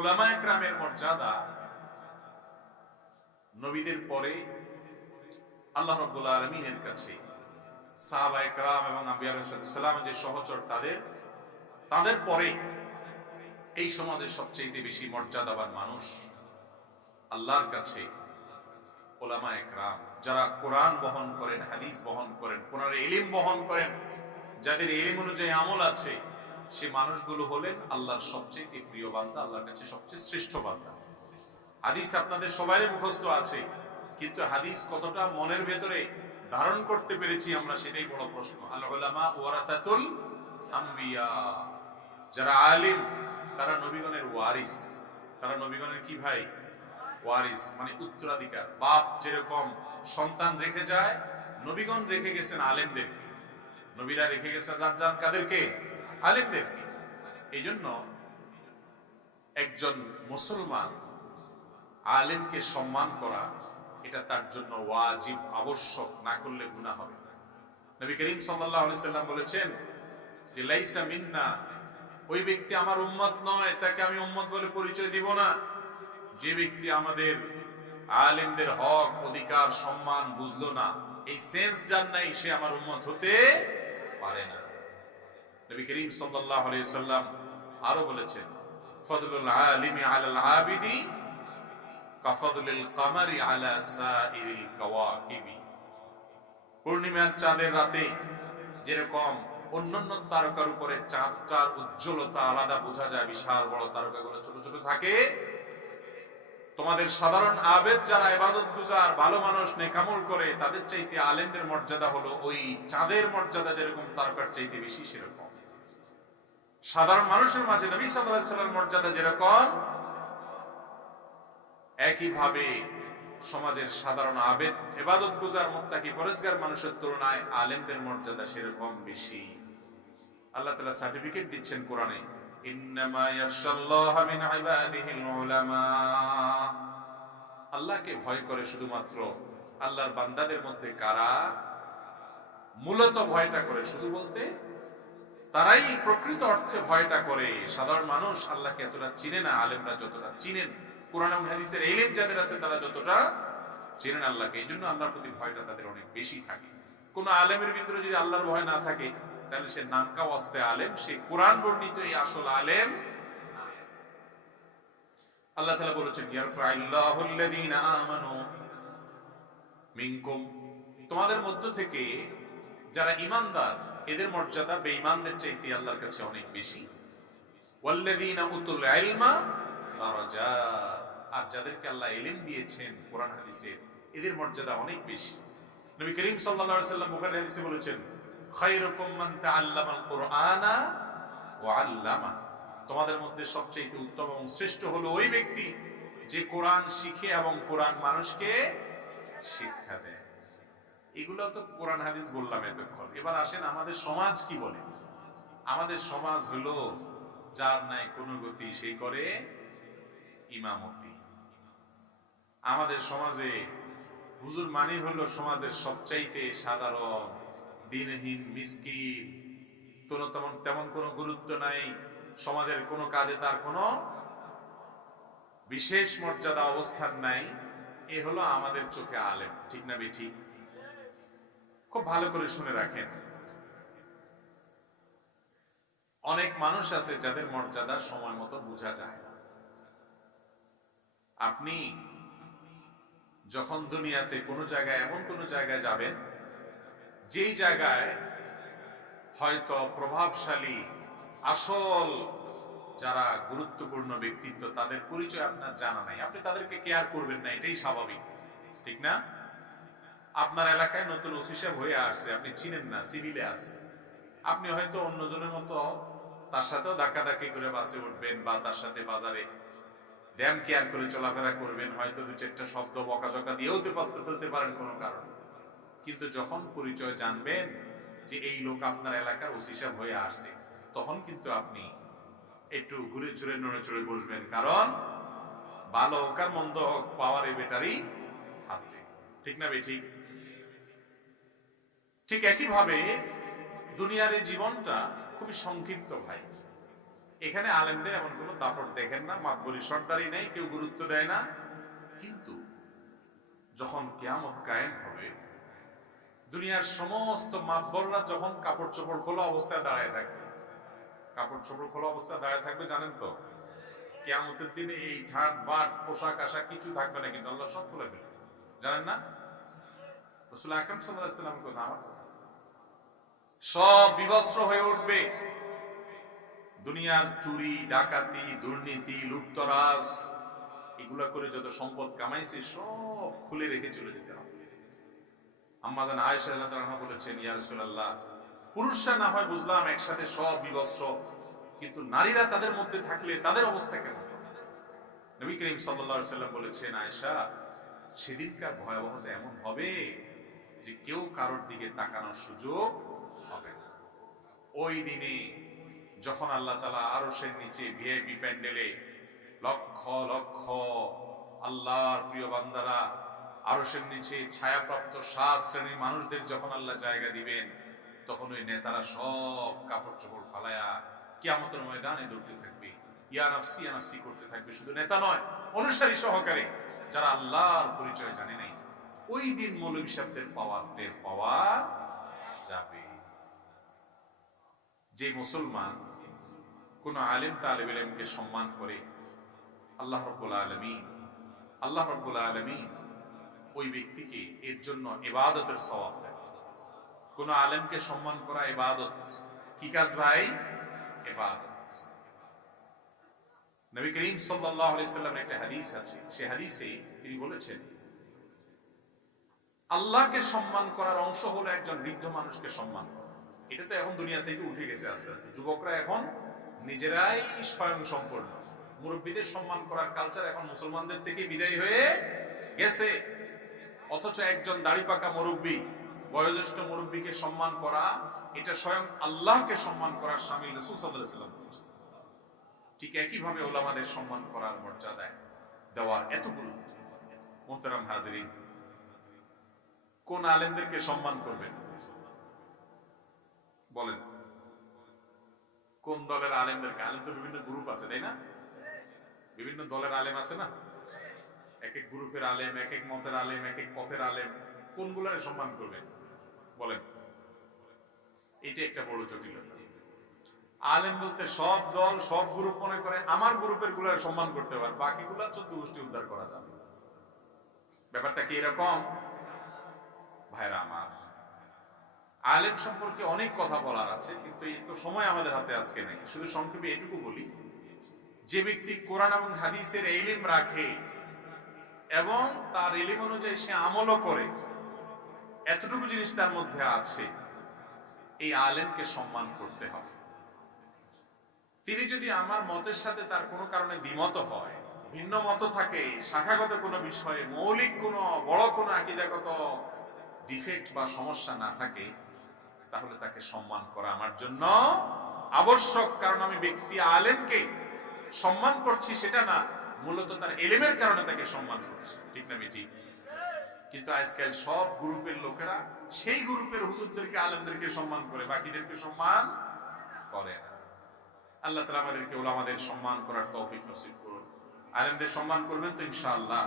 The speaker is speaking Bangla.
ওলামা একরামের মর্যাদা নবীদের পরে আল্লাহ রব্বুল আলমিনের কাছে সাহাবা একরাম এবং আবিয়া সালাম যে সহচর তাদের তাদের পরে এই সবচেয়ে বেশি মর্যাদাবান মানুষ আল্লাহর কাছে ওলামা একরাম যারা কোরআন বহন করেন, হাদিস বহন করেন কোরআন এলিম বহন করেন, যাদের এলিম অনুযায়ী আমল আছে সে মানুষগুলো হলেন আল্লাহর সবচেয়ে প্রিয় বান্দা, আল্লাহর কাছে সবচেয়ে শ্রেষ্ঠ বান্দা। হাদিস আপনাদের সবারই মুখস্থ আছে, কিন্তু হাদিস কতটা মনের ভেতরে ধারণ করতে পেরেছি আমরা সেটাই বড় প্রশ্ন। আল ওয়ারাসাতুল যারা আলিম, তারা নবীগণের ওয়ারিস। তারা নবীগণের কি ভাই? ওয়ারিস মানে উত্তরাধিকার। বাপ যেরকম সন্তান রেখে যায়, নবীগণ রেখে গেছেন আলেমদের নবীরা রেখে গেছেন রাজ্জান কাদেরকে? আলেমদেরকে এই জন্য একজন মুসলমান আলেমকে সম্মান করা, এটা তার জন্য ওয়াজিব, আবশ্যক, না করলে গুনাহ হবে নবী করিম সাল্লাম বলেছেন যে, লাইসা মিন্না, ওই ব্যক্তি আমার উম্মত নয়, তাকে আমি উম্মত বলে পরিচয় দিব না। যে ব্যক্তি আমাদের আলেমদের হক, অধিকার, সম্মান বুঝলো না, এই সেন্স যার নাই, সে আমার উম্মত হতে পারে না। নবী করিম সাল্লাল্লাহু আলাইহি সাল্লাম আরও বলেছেন আলিমি আলাল আবিদি আলা সাইরিল পূর্ণিমার চাঁদের রাতে যেরকম অন্যান্য তারকার উপরে চাঁদটার উজ্জ্বলতা আলাদা বোঝা যায়, বিশাল বড় তারকাগুলো ছোট ছোট থাকে। তোমাদের সাধারণ আবেদ যারা ইবাদত গুজার, ভালো মানুষ, নেকামল করে, তাদের চাইতে আলেমদের মর্যাদা হলো ওই চাঁদের মর্যাদা যেরকম তারকার চাইতে বেশি সেরকম। সাধারণ মানুষের মাঝে নবী সাল্লামের মর্যাদা যেরকম, একইভাবে সমাজের সাধারণ আবেদ, এবাদত গুজার, মুত্তাকি, পরেজগার মানুষের তুলনায় আলেমদের মর্যাদা সেরকম বেশি। আল্লাহ তালা সার্টিফিকেট দিচ্ছেন কোরআনে আল্লাহকে ভয় করে শুধুমাত্র আল্লাহর বান্দাদের মধ্যে কারা? মূলত ভয়টা করে শুধু বলতে তারাই প্রকৃত অর্থে ভয়টা করে। সাধারণ মানুষ আল্লাহকে এতটা চিনে না, আলেমরা যতটা চিনেন। কোরআন হাদিসের এলিম যাদের আছে, তারা যতটা চেনেন আল্লাহকে। এই জন্য আল্লাহর প্রতি ভয়টা তাদের অনেক বেশি থাকে। কোন আলেমের ভিতরে যদি আল্লাহর ভয় না থাকে, তাহলে সে নামকা ওয়াস্তে আলেম, সে কোরআন বর্ণিত এই আসল আলেম আল্লাহ তাআলা বলেছেন ইয়ারফাইল্লাহুল্লাযীনা আমানু মিনকুম। তোমাদের মধ্য থেকে যারা ঈমানদার এদের মর্যাদা বেঈমানদের চাইতে আল্লাহর কাছে অনেক বেশি। ওয়াল্লাযীনা উতুল ইলমা দারাজাত আর যাদেরকে আল্লাহ ইলম দিয়েছেন কোরআন হাদিসে, এদের মর্যাদা অনেক বেশি। নবী করিম সাল্লাল্লাহু আলাইহি সাল্লাম বুখারী হাদিসে বলেছেন, খায়রুকুম মান তাআল্লামাল কুরআনা ওয়া আল্লামা তোমাদের মধ্যে সবচেয়ে উত্তম এবং শ্রেষ্ঠ হলো ওই ব্যক্তি যে কোরআন শিখে এবং কোরআন মানুষকে শিক্ষা দেয়। এগুলো তো কোরআন হাদিস বললাম এতক্ষণ। এবার আসেন আমাদের সমাজ কি বলে? আমাদের সমাজ হলো, যার নাই কোনো গতি, সেই করে ইমামতি। আমাদের সমাজে হুজুর মানি হলো সমাজের সবচাইতে সাধারণ, দিনহীন, মিসকিন। কোনো তেমন তেমন কোনো গুরুত্ব নাই। সমাজের কোনো কাজে তার কোনো বিশেষ মর্যাদা অবস্থান নাই। এ হলো আমাদের চোখে আলেম। ঠিক না বেঠি খুব ভালো করে শুনে রাখেন। অনেক মানুষ আছে যাদের মর্যাদা সময় মতো বোঝা যায় না। আপনি যখন দুনিয়াতে কোনো জায়গায়, এমন কোনো জায়গায় যাবেন, যেই জায়গায় হয়তো প্রভাবশালী, আসল যারা গুরুত্বপূর্ণ ব্যক্তিত্ব, তাদের পরিচয় আপনার জানা নাই। আপনি তাদেরকে কেয়ার করবেন না, এটাই স্বাভাবিক। ঠিক না? আপনার এলাকায় নতুন ওসি সাহেব হয়ে আসছে, আপনি চিনেন না সিভিলে আছে। আপনি হয়তো অন্যজনের মতো তার সাথেও ধাক্কা ধাক্কি করে বাসে উঠবেন বা তার সাথে বাজারে ড্যাম কেয়ার করে চলাফেরা করবেন, হয়তো দু চারটা শব্দ বকাঝকা দিয়েও তো পত্র ফেলতে পারেন কোনো কারণ। কিন্তু যখন পরিচয় জানবেন যে এই লোক আপনার এলাকার ওসি সাহেব হয়ে আসছে, তখন কিন্তু আপনি একটু ঘুরে চুরে নড়ে চড়ে বসবেন, কারণ ভালো হোক আর মন্দ হোক পাওয়ার এই বেটারই হাতে ঠিক না বেঠিক? ঠিক একইভাবে দুনিয়ার এই জীবনটা খুবই সংক্ষিপ্ত ভাই। এখানে আলেমদের এমন কোনো দাপট দেখেন না মাতবরি সর্দারি নেই, কেউ গুরুত্ব দেয় না। কিন্তু যখন কেয়ামত কায়েম হবে, দুনিয়ার সমস্ত মাতবররা যখন কাপড় চোপড় খোলা অবস্থায় দাঁড়ায় থাকবে। কাপড় চোপড় খোলা অবস্থায় দাঁড়ায় থাকবে জানেন তো? কেয়ামতের দিনে এই ঠাট, বাট, পোশাক, আশাক কিছু থাকবে না, কিন্তু আল্লাহ সব খুলে ফেলবে। জানেন না? রসুল আকরম সাল্লাহ সাল্লাম কথা আমার। সব বিবস্ত্র হয়ে উঠবে। দুনিয়ার চুরি, ডাকাতি, দুর্নীতি, লুটতরাজ, এগুলা করে যত সম্পদ কামাইছে, সব খুলে রেখে চলে যেতে হবে। আম্মা জান আয়েশা বলেছেন, ইয়া রাসূলুল্লাহ, পুরুষরা না হয় বুঝলাম একসাথে সব বিবস্ত্র, কিন্তু নারীরা তাদের মধ্যে থাকলে তাদের অবস্থা কেমন? নবী করিম আলাইহি সাল্লাম বলেছেন, আয়েশা, সেদিনকার ভয়াবহতা এমন হবে যে কেউ কারোর দিকে তাকানোর সুযোগ ওই দিনে যখন আল্লাহ তালা আরশের নিচে ভিআইপি প্যান্ডেলে লক্ষ লক্ষ আল্লাহর প্রিয় বান্দারা আরশের নিচে ছায়াপ্রাপ্ত সাত শ্রেণির মানুষদের যখন আল্লাহ জায়গা দিবেন, তখন ওই নেতারা সব কাপড় চোপড় ফালায়া কিয়ামতের ময়দানে দৌড়তে থাকবে। ইয়া নাফসি, ইয়া করতে থাকবে। শুধু নেতা নয়, অনুসারী সহকারে যারা আল্লাহর পরিচয় জানে নাই, ওই দিন মৌলবী শব্দের পাওয়ার টের পাওয়া যাবে। যে মুসলমান কোন আলেম তালেব ইলমকে সম্মান করে, আল্লাহ রব্বুল আলমী আল্লাহ রব্বুল আলমী ওই ব্যক্তিকে এর জন্য এবাদতের সওয়াব দেন। কোন আলেমকে সম্মান করা এবাদত কি কাজ ভাই? এবাদত নবী করিম আলাইহি একটা হাদিস আছে, সে হাদিসে তিনি বলেছেন, আল্লাহকে সম্মান করার অংশ হলো একজন বৃদ্ধ মানুষকে সম্মান করা। এটা তো এখন দুনিয়া থেকে উঠে গেছে আস্তে আস্তে। যুবকরা এখন নিজেরাই স্বয়ং সম্পূর্ণ। মুরব্বীদের সম্মান করার কালচার এখন মুসলমানদের থেকে বিদায় হয়ে গেছে। অথচ একজন দাড়ি পাকা মুরব্বী, বয়োজ্যেষ্ঠ মুরব্বীকে সম্মান করা, এটা স্বয়ং আল্লাহকে সম্মান করার সামিল রসুল সাল্লাম ঠিক একইভাবে ওলামাদের সম্মান করার মর্যাদায় দেওয়ার এত গুরুত্ব। মোহতারাম হাজরিন, কোন আলেমদেরকে সম্মান করবেন বলেন। কোন দলের আলেমদেরকে? আলেম তো বিভিন্ন গ্রুপ আছে, তাই না? বিভিন্ন দলের আলেম আছে না? এক এক গ্রুপের আলেম, এক এক মতের আলেম, এক এক পথের আলেম। কোনগুলার সম্মান করবেন বলেন। এটা একটা বড় জটিলতা। আলেম বলতে সব দল, সব গ্রুপ মনে করে আমার গ্রুপেরগুলার সম্মান করতে পারে বাকিগুলা চোদ্দ গোষ্ঠী উদ্ধার করা যাবে। ব্যাপারটা কি এরকম? ভাইরা আমার আলেম সম্পর্কে অনেক কথা বলার আছে, কিন্তু এই তো সময় আমাদের হাতে আজকে নেই। শুধু সংক্ষেপে এটুকু বলি, যে ব্যক্তি কোরআন এবং হাদিসের এলিম রাখে এবং তার এলিম অনুযায়ী সে আমলও করে, এতটুকু জিনিস তার মধ্যে আছে, এই আলেমকে সম্মান করতে হবে। তিনি যদি আমার মতের সাথে তার কোনো কারণে দ্বিমত হয়, ভিন্ন মত থাকে, শাখাগত কোনো বিষয়ে, মৌলিক কোনো বড় কোনো আকিদাগত ডিফেক্ট বা সমস্যা না থাকে তাহলে তাকে সম্মান করা আমার জন্য আবশ্যক, কারণ আমি ব্যক্তি আলেমকে সম্মান করছি, সেটা না। মূলত তার এলেমের কারণে তাকে সম্মান করছি। ঠিক না বেটি কিন্তু আজকাল সব গ্রুপের লোকেরা সেই গ্রুপের হুজুরদেরকে, আলেমদেরকে সম্মান করে, বাকিদেরকে সম্মান করে না। আল্লাহ তালা আমাদেরকে ওলামাদের সম্মান করার তৌফিক নসিব করুন। আলেমদের সম্মান করবেন তো ইনশাআল্লাহ।